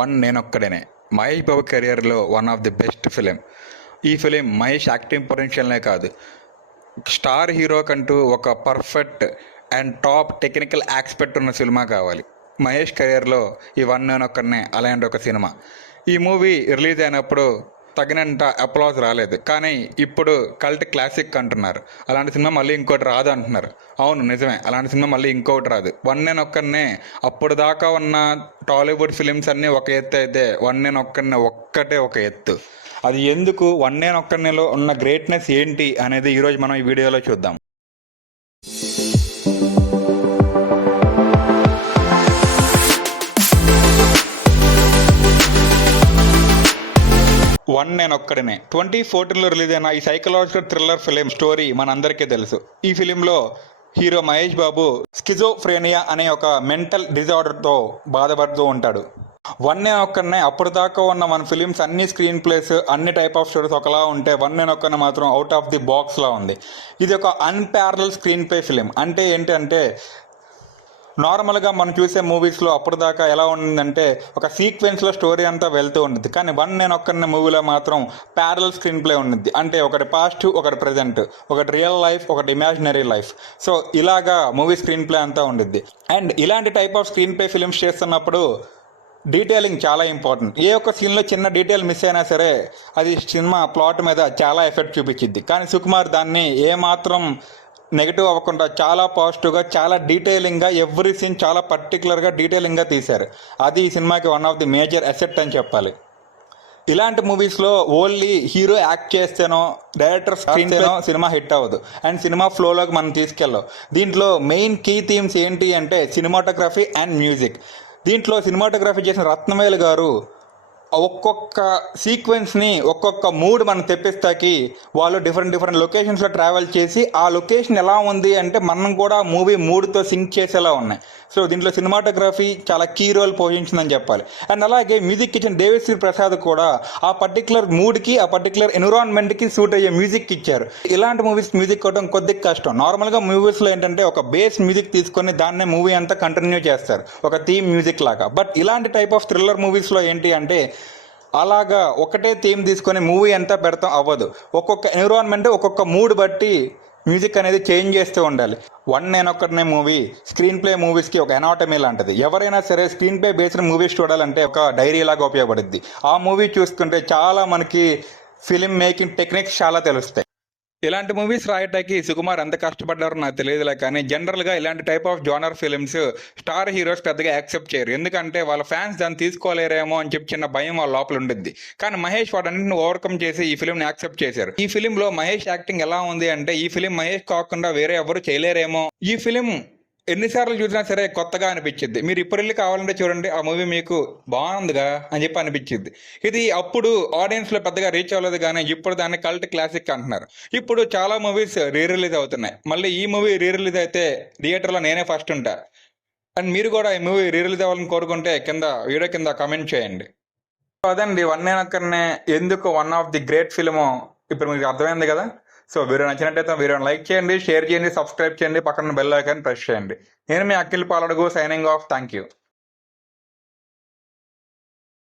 One నేనొక్కడనే Mahesh Babu కెరియర్లో one of the best film. ఈ film Mahesh acting పొటెన్షియల్నే కాదు, స్టార్ హీరో కంటూ ఒక perfect and top technical aspect ఉన్న సినిమా కావాలి. మహేష్ కెరియర్లో ఈ వన్ నేనొక్కడనే అలాంటి ఒక సినిమా. ఈ మూవీ రిలీజ్ అయినప్పుడు తగినంత అప్లాజ్ రాలేదు, కానీ ఇప్పుడు కల్ట్ క్లాసిక్ అంటున్నారు. అలాంటి సినిమా మళ్ళీ ఇంకోటి రాదు అంటున్నారు. అవును, నిజమే, అలాంటి సినిమా మళ్ళీ ఇంకోటి రాదు. వన్ నేను ఒక్కనే అప్పుడు దాకా ఉన్న టాలీవుడ్ ఫిలిమ్స్ అన్నీ ఒక ఎత్తు అయితే వన్ నేను ఒక్కనే ఒక్కటే ఒక ఎత్తు. అది ఎందుకు, వన్ నేను ఒక్కనేలో ఉన్న గ్రేట్నెస్ ఏంటి అనేది ఈరోజు మనం ఈ వీడియోలో చూద్దాం. వన్ నేను ఒక్కడనే 2014లో రిలీజ్ అయిన ఈ సైకలాజికల్ థ్రిల్లర్ ఫిలిం స్టోరీ మనందరికీ తెలుసు. ఈ ఫిలింలో హీరో మహేష్ బాబు స్కిజోఫ్రేనియా అనే ఒక మెంటల్ డిజార్డర్తో బాధపడుతూ ఉంటాడు. వన్ నేను ఒక్కనే అప్పుడు దాకా ఉన్న మన ఫిలిమ్స్ అన్ని స్క్రీన్ ప్లేస్ అన్ని టైప్ ఆఫ్ స్టోరీస్ ఒకలా ఉంటే వన్ నేను ఒక్కనే మాత్రం అవుట్ ఆఫ్ ది బాక్స్ లా ఉంది. ఇది ఒక అన్పారలల్ స్క్రీన్ ప్లే ఫిలిం. అంటే ఏంటంటే, నార్మల్గా మనం చూసే మూవీస్లో అప్పుడు దాకా ఎలా ఉందంటే ఒక సీక్వెన్స్లో స్టోరీ అంతా వెళ్తూ ఉంటుంది, కానీ వన్ నేను ఒక్కనే మూవీలో మాత్రం ప్యారలల్ స్క్రీన్ ప్లే ఉంటుంది. అంటే ఒకటి పాస్ట్, ఒకటి ప్రజెంట్, ఒకటి రియల్ లైఫ్, ఒకటి ఇమాజినరీ లైఫ్. సో ఇలాగా మూవీ స్క్రీన్ ప్లే అంతా ఉండిద్ది. అండ్ ఇలాంటి type off screen play films చేస్తున్నప్పుడు డీటెయిలింగ్ చాలా ఇంపార్టెంట్. ఏ ఒక్క సీన్లో చిన్న డీటెయిల్ మిస్ అయినా సరే అది సినిమా ప్లాట్ మీద చాలా ఎఫెక్ట్ చూపించింది. కానీ సుకుమార్ దాన్ని ఏమాత్రం నెగిటివ్ అవ్వకుండా చాలా పాజిటివ్గా, చాలా డీటెయిలింగ్గా, ఎవ్రీ సీన్ చాలా పర్టికులర్గా డీటెయిలింగ్గా తీశారు. అది ఈ సినిమాకి one of the major asset అని చెప్పాలి. ఇలాంటి మూవీస్లో ఓన్లీ హీరో యాక్ట్ చేస్తేనో, డైరెక్టర్ స్క్రీన్తేనో సినిమా హిట్ అవ్వదు అండ్ సినిమా ఫ్లోలోకి మనం తీసుకెళ్ళవు. దీంట్లో మెయిన్ కీ థీమ్స్ ఏంటి అంటే సినిమాటోగ్రఫీ అండ్ మ్యూజిక్. దీంట్లో సినిమాటోగ్రఫీ చేసిన రత్నవేలు గారు ఒక్కొక్క సీక్వెన్స్ని, ఒక్కొక్క మూడ్ మనం తెప్పిస్తాకి వాళ్ళు డిఫరెంట్ లొకేషన్స్లో ట్రావెల్ చేసి ఆ లొకేషన్ ఎలా ఉంది అంటే మనం కూడా మూవీ మూడ్తో సింక్ చేసేలా ఉన్నాయి. సో దీంట్లో సినిమాటోగ్రఫీ చాలా కీ రోల్ పోషించిందని చెప్పాలి. అండ్ అలాగే మ్యూజిక్ ఇచ్చిన దేవిశ్రీ ప్రసాద్ కూడా ఆ పర్టికులర్ మూడ్కి, ఆ పర్టికులర్ ఎన్విరాన్మెంట్కి సూట్ అయ్యే మ్యూజిక్ ఇచ్చారు. ఇలాంటి మూవీస్ మ్యూజిక్ కొట్టడం కొద్దిగా కష్టం. నార్మల్గా మూవీస్లో ఏంటంటే ఒక బేస్ మ్యూజిక్ తీసుకొని దాన్నే మూవీ అంతా కంటిన్యూ చేస్తారు, ఒక థీమ్ మ్యూజిక్ లాగా. బట్ ఇలాంటి టైప్ ఆఫ్ థ్రిల్లర్ మూవీస్లో ఏంటి అంటే అలాగా ఒకటే థీమ్ తీసుకొని మూవీ అంతా పెడతాం అవ్వదు. ఒక్కొక్క ఎన్విరాన్మెంట్, ఒక్కొక్క మూడ్ బట్టి మ్యూజిక్ అనేది చేంజ్ చేస్తూ ఉండాలి. వన్ నేను ఒక్కడనే మూవీ స్క్రీన్ ప్లే మూవీస్కి ఒక ఎనాటమీ లాంటిది. ఎవరైనా సరే స్క్రీన్ ప్లే బేస్డ్ మూవీస్ చూడాలంటే ఒక డైరీ లాగా ఉపయోగపడుద్ది. ఆ మూవీ చూస్తుంటే చాలా మనకి ఫిలిం మేకింగ్ టెక్నిక్స్ చాలా తెలుస్తాయి. ఇలాంటి మూవీస్ రాయటానికి సుకుమార్ ఎంత కష్టపడ్డారో నాకు తెలియదులే, కానీ జనరల్గా ఇలాంటి type of genre films star heroes పెద్దగా యాక్సెప్ట్ చేయరు. ఎందుకంటే వాళ్ళ ఫ్యాన్స్ దాన్ని తీసుకోలేరేమో అని చెప్పి చిన్న భయం వాళ్ళ లోపల ఉండిద్ది. కానీ మహేష్ వాటన్నింటిని ఓవర్కమ్ చేసి ఈ ఫిలింని యాక్సెప్ట్ చేశారు. ఈ ఫిలింలో మహేష్ యాక్టింగ్ ఎలా ఉంది అంటే ఈ ఫిలిం మహేష్ కాకుండా వేరే ఎవరు చేయలేరేమో. ఈ ఫిలిం ఎన్నిసార్లు చూసినా సరే కొత్తగా అనిపించింది. మీరు ఇప్పుడు వెళ్ళి కావాలంటే చూడండి, ఆ మూవీ మీకు బాగుందిగా అని చెప్పి అనిపించింది. ఇది అప్పుడు ఆడియన్స్లో పెద్దగా రీచ్ అవ్వలేదు, కానీ ఇప్పుడు దాన్ని కల్ట్ క్లాసిక్ అంటున్నారు. ఇప్పుడు చాలా మూవీస్ రీ రిలీజ్ అవుతున్నాయి. మళ్ళీ ఈ మూవీ రీ రిలీజ్ అయితే థియేటర్లో నేనే ఫస్ట్ ఉంటా. అండ్ మీరు కూడా ఈ మూవీ రీ రిలీజ్ అవ్వాలని కోరుకుంటే వీడియో కింద కామెంట్ చేయండి. అదండి వన్ నేను ఒక్కనే ఎందుకు వన్ ఆఫ్ ది గ్రేట్ ఫిలిమో ఇప్పుడు మీకు అర్థమైంది కదా. సో వీడియో నచ్చినట్టయితే వీడియోని లైక్ చేయండి, షేర్ చేయండి, సబ్స్క్రైబ్ చేయండి, పక్కన బెల్ ఐకాన్ ప్రెస్ చేయండి. నేను మీ Akhil Paladugu, signing off. Thank you.